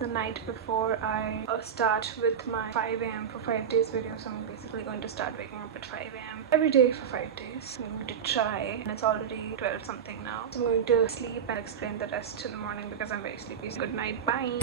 the night before I start with my 5 a.m. for 5 days video. So I'm basically going to start waking up at 5 a.m. every day for 5 days. I'm going to try, and it's already 12 something now. So I'm going to sleep and explain the rest in the morning because I'm very sleepy. So good night. Bye.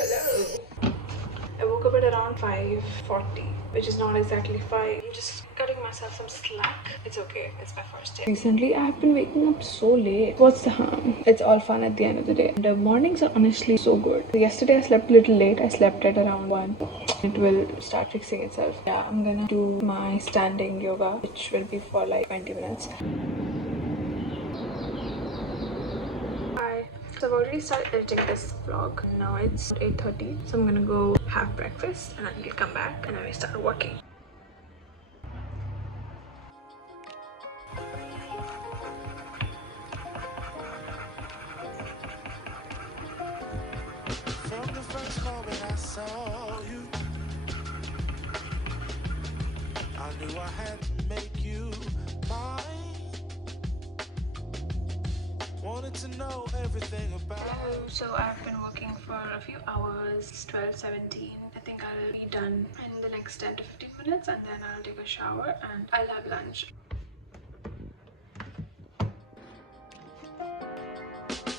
Hello. I woke up at around 5:40, which is not exactly 5. I'm just cutting myself some slack. It's okay. It's my first day. Recently, I've been waking up so late. What's the harm? It's all fun at the end of the day. The mornings are honestly so good. Yesterday, I slept a little late. I slept at around 1. It will start fixing itself. Yeah, I'm gonna do my standing yoga, which will be for like 20 minutes. So I've already started editing this vlog. Now it's 8:30, so I'm gonna go have breakfast and then we'll come back and then we start working. From the first moment I saw you, I knew I had to make you mine. Wanted to know everything about. Hello. So I've been working for a few hours. It's 12:17. I think I'll be done in the next 10 to 15 minutes and then I'll take a shower and I'll have lunch.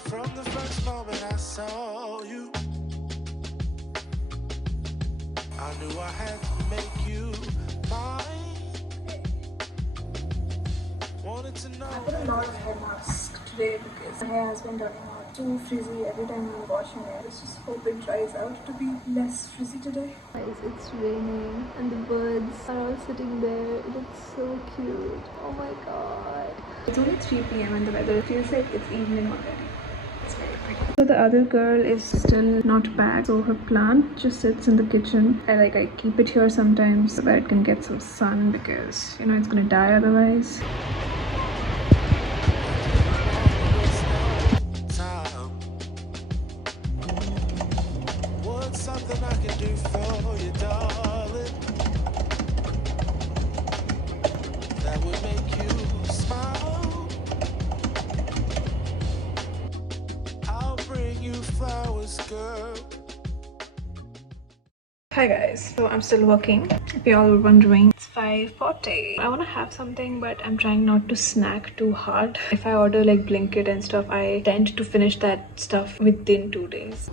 From the first moment I saw you, I knew I had to make you mine. Wanted to know. I put a lot of hair mask today because my hair has been turning out too frizzy every time I'm washing it. Let's just hope it dries out to be less frizzy today. Guys, it's raining and the birds are all sitting there. It looks so cute. Oh my god. It's only 3 p.m. and the weather feels like it's evening already. It's very pretty. So the other girl is still not back, so her plant just sits in the kitchen. I keep it here sometimes so that it can get some sun because you know it's gonna die otherwise. What's something I can do for you, darling? That would make you smile. I'll bring you flowers, girl. Hi guys, so I'm still working. If you all were wondering, it's 5:40. I want to have something, but I'm trying not to snack too hard. If I order like Blinkit and stuff, I tend to finish that stuff within 2 days.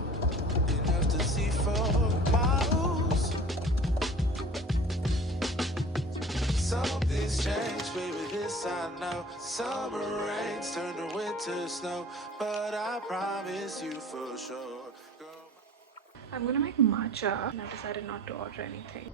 Enough to see for miles. Something's changed, baby, this I know. Summer rains turn to winter snow, but I promise you for sure, girl. I'm gonna make matcha and I decided not to order anything.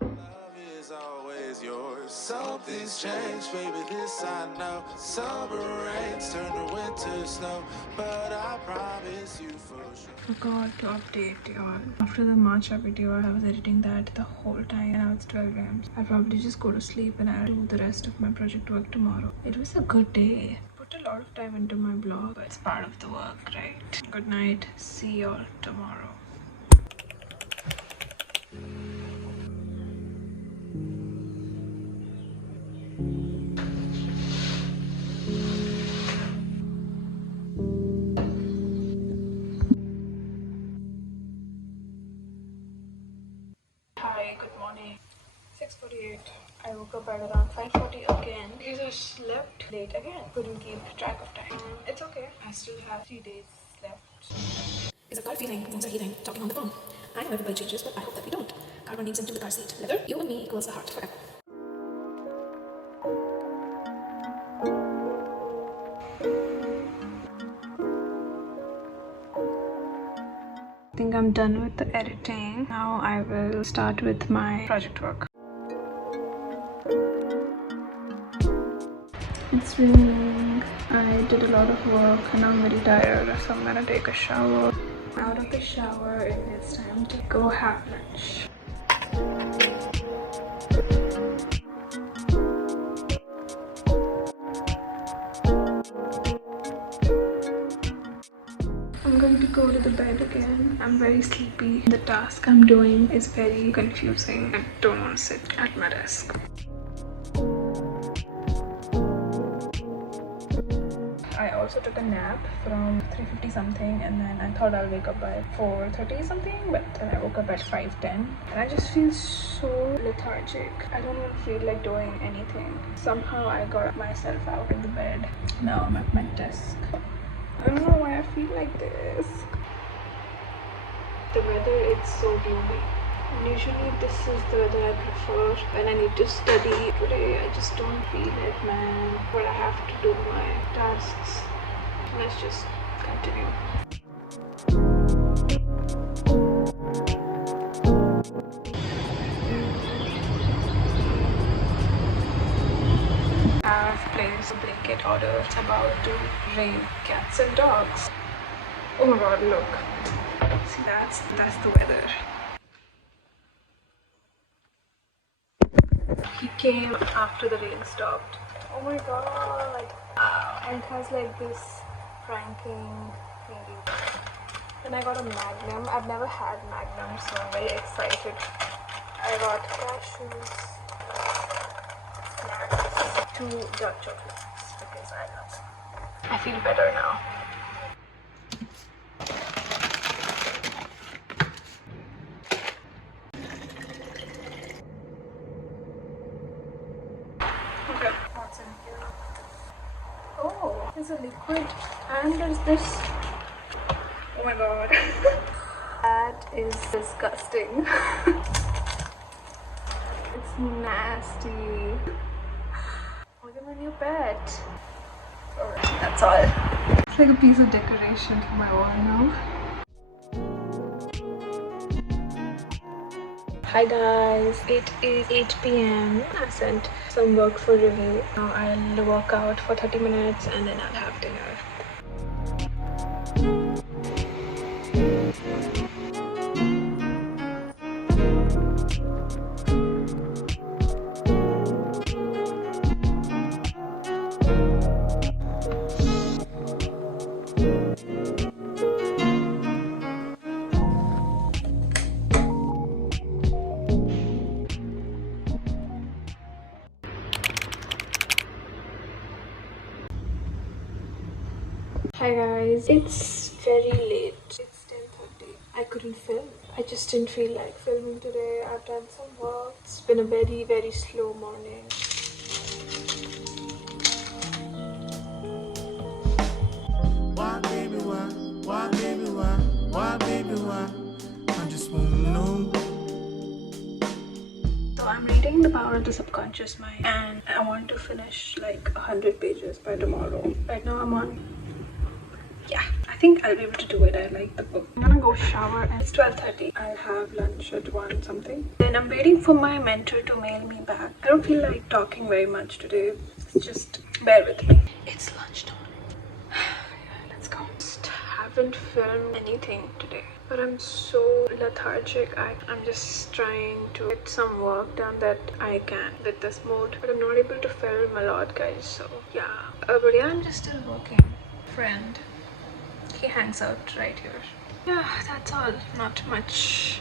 Love is always yours. Something's changed, baby, this I know. Summer rains turn to winter snow, but I promise you for sure. Forgot to update y'all. After the matcha video, I was editing that the whole time and now it's 12 a.m. I'll probably just go to sleep and I'll do the rest of my project work tomorrow. It was a good day. Put a lot of time into my blog, but it's part of the work, right? Good night. See y'all tomorrow. Hi, good morning. 6:48. I woke up at around 5:40 again because I slept late again. Couldn't keep track of time. It's okay. I still have 3 days left. Is a car feeling things are healing, talking on the phone. I know everybody changes, but I hope that we don't. Car needs into the car seat. Leather, you and me equals a heart forever. I think I'm done with the editing. Now I will start with my project work. It's raining. I did a lot of work and I'm very tired, so I'm gonna take a shower. Out of the shower, it's time to go have lunch. I'm going to go to the bed again. I'm very sleepy. The task I'm doing is very confusing. I don't want to sit at my desk. I also took a nap from 3:50 something, and then I thought I'll wake up by 4:30 something, but then I woke up at 5:10 and I just feel so lethargic. I don't even feel like doing anything. Somehow I got myself out of the bed. Now I'm at my desk. I don't know why I feel like this. The weather is so gloomy. Usually this is the weather I prefer when I need to study. Today I just don't feel it, man. But I have to do my tasks. Let's just continue. I have placed a blanket order. It's about to rain cats and dogs. Oh my god, look. See, that's the weather. He came after the rain stopped. Oh my god. And it has like this pranking thingy. And I got a Magnum. I've never had Magnum, so I'm very excited. I got cashews, snacks, 2 dark chocolates because I love them. I feel better now. Okay, what's in here? Oh, there's a liquid and there's this. Oh my god. That is disgusting. It's nasty. Look at my new pet. Alright, that's all. It's like a piece of decoration for my wall now. Hi guys, it is 8 p.m. I sent some work for review. Now I'll work out for 30 minutes and then I'll have dinner. Hi guys, it's very late. It's 10:30. I couldn't film. I just didn't feel like filming today. I've done some work. It's been a very slow morning. Why, baby, why? Why, baby, why? Why, baby, why? I just wanna know. So I'm reading The Power of the Subconscious Mind and I want to finish like 100 pages by tomorrow. Right now I'm on. Yeah, I think I'll be able to do it. I like the book. I'm gonna go shower and it's 12:30. I'll have lunch at 1 something. Then I'm waiting for my mentor to mail me back. I don't feel like talking very much today. Just bear with me. It's lunchtime. Let's go. Just haven't filmed anything today. But I'm so lethargic. I'm just trying to get some work done that I can with this mode. But I'm not able to film a lot, guys. So yeah. But yeah, I'm just still working. Friend. He hangs out right here. Yeah, that's all. Not much.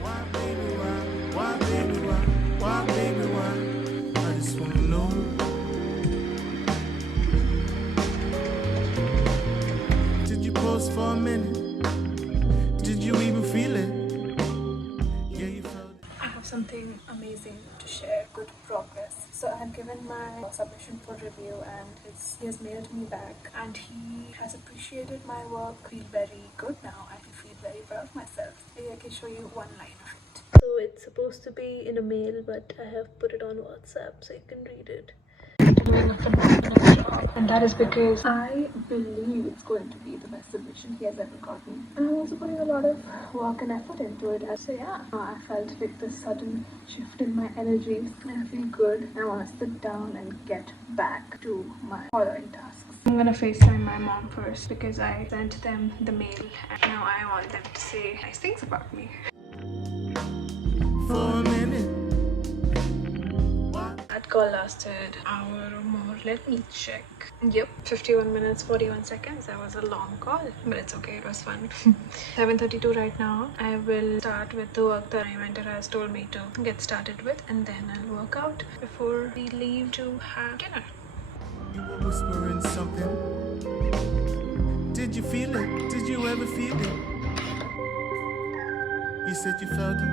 Why, baby, why? Why, baby, why? Why, baby, why? I just wanna know. Did you pause for a minute? Did you even feel it? Yeah, you felt it. I have something amazing to share. Good progress. So I have given my submission for review and he has mailed me back and he has appreciated my work. I feel very good now. I feel very proud of myself. Maybe I can show you one line of it. So it's supposed to be in a mail, but I have put it on WhatsApp so you can read it. And that is because I believe it's going to be the best submission he has ever gotten. And I'm also putting a lot of work and effort into it. So yeah, I felt like this sudden shift in my energy and I feel good. I want to sit down and get back to my following tasks. I'm gonna FaceTime my mom first because I sent them the mail and now I want them to say nice things about me. For a minute. That call lasted an hour or more. Let me check. Yep, 51 minutes 41 seconds. That was a long call, but it's okay, it was fun. 7:32 right now. I will start with the work that my mentor has told me to get started with, and then I'll work out before we leave to have dinner. You were whispering something. Did you feel it? Did you ever feel it? You said you felt it.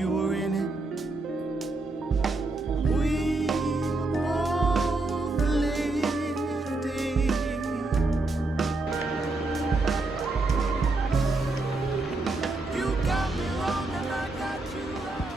You were in it. We both lived it. You got me wrong and I got you wrong.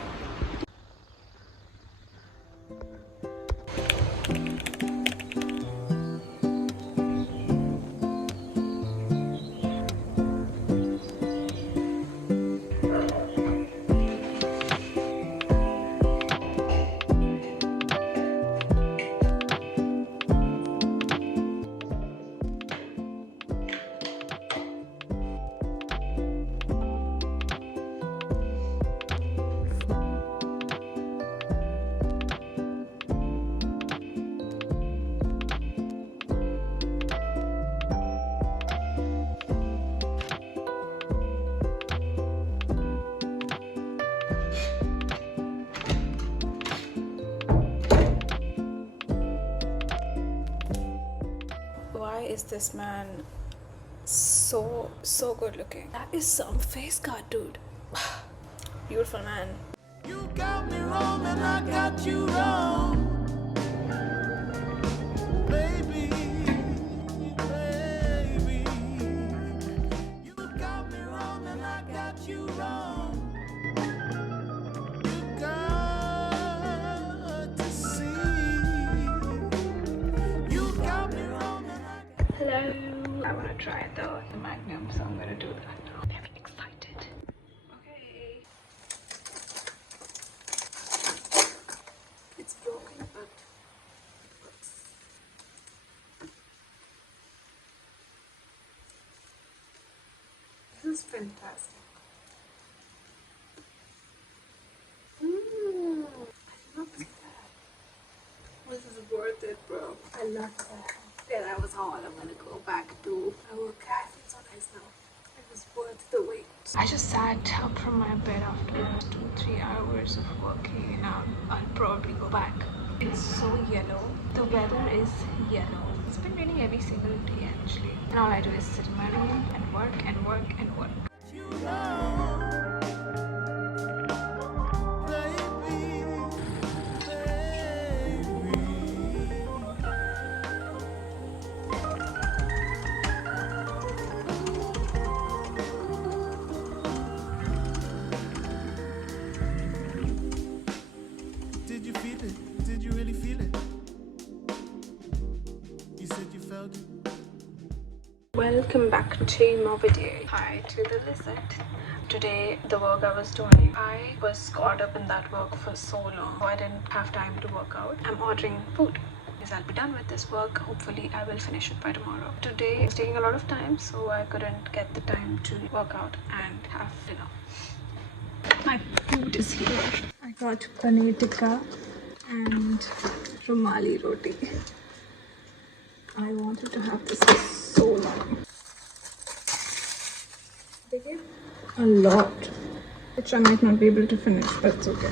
Why is this man so good looking? That is some face card, dude. Beautiful man. You got me wrong and I got you wrong. Baby, baby. You got me wrong and I got you wrong. You got to see. You got me wrong and I got Hello. I want to try the Magnum, so I'm gonna do that now. I'm very excited. Okay. It's broken, but it works. This is fantastic. I love that. This is worth it, bro. I love that. Yeah, that was all. I'm gonna go back to my work. I feel so nice now. It was worth the wait. I just sat up from my bed after 2-3 hours of working. Now I'll probably go back. It's so yellow. The weather is yellow. It's been raining every single day actually. And all I do is sit in my room and work and work and work. you wrong. Did you feel it? Did you really feel it? You said you felt it. Welcome back to my video. Hi to the lizard. Today the work I was doing, I was caught up in that work for so long, so I didn't have time to work out. I'm ordering food because I'll be done with this work. Hopefully I will finish it by tomorrow. Today it's taking a lot of time, so I couldn't get the time to work out and have dinner. My food is here. I got paneer tikka and rumali roti. I wanted to have this for so long. They gave a lot, which I might not be able to finish, but it's okay.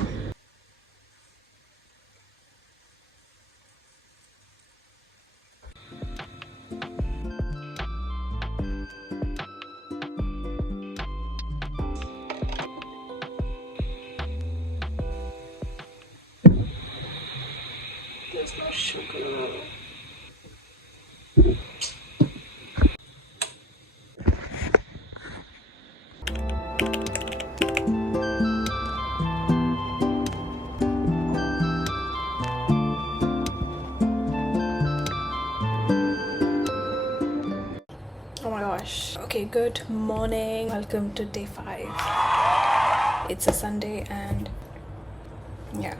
There's no sugar. Oh my gosh. Okay, good morning. Welcome to day 5. It's a Sunday and yeah.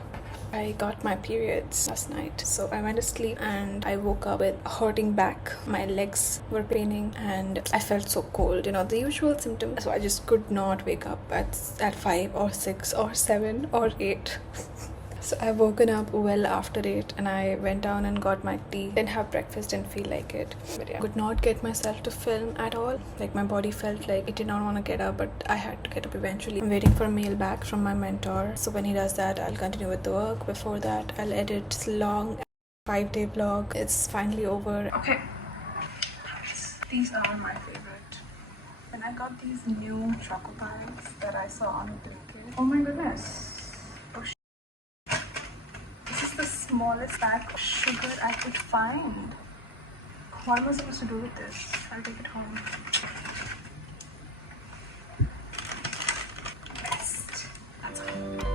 I got my periods last night, so I went to sleep and I woke up with a hurting back. My legs were paining and I felt so cold, the usual symptoms. So I just could not wake up at 5 or 6 or 7 or 8. So I woken up well after 8 and I went down and got my tea. Didn't have breakfast, didn't feel like it. But yeah, could not get myself to film at all. Like my body felt like it did not want to get up, but I had to get up eventually. I'm waiting for a mail back from my mentor. So when he does that, I'll continue with the work. Before that, I'll edit this long 5-day vlog. It's finally over. Okay, these are my favorite. And I got these new choco pies that I saw on Blinkit. Oh my goodness. This is the smallest pack of sugar I could find. What am I supposed to do with this? I'll take it home. Best. That's all.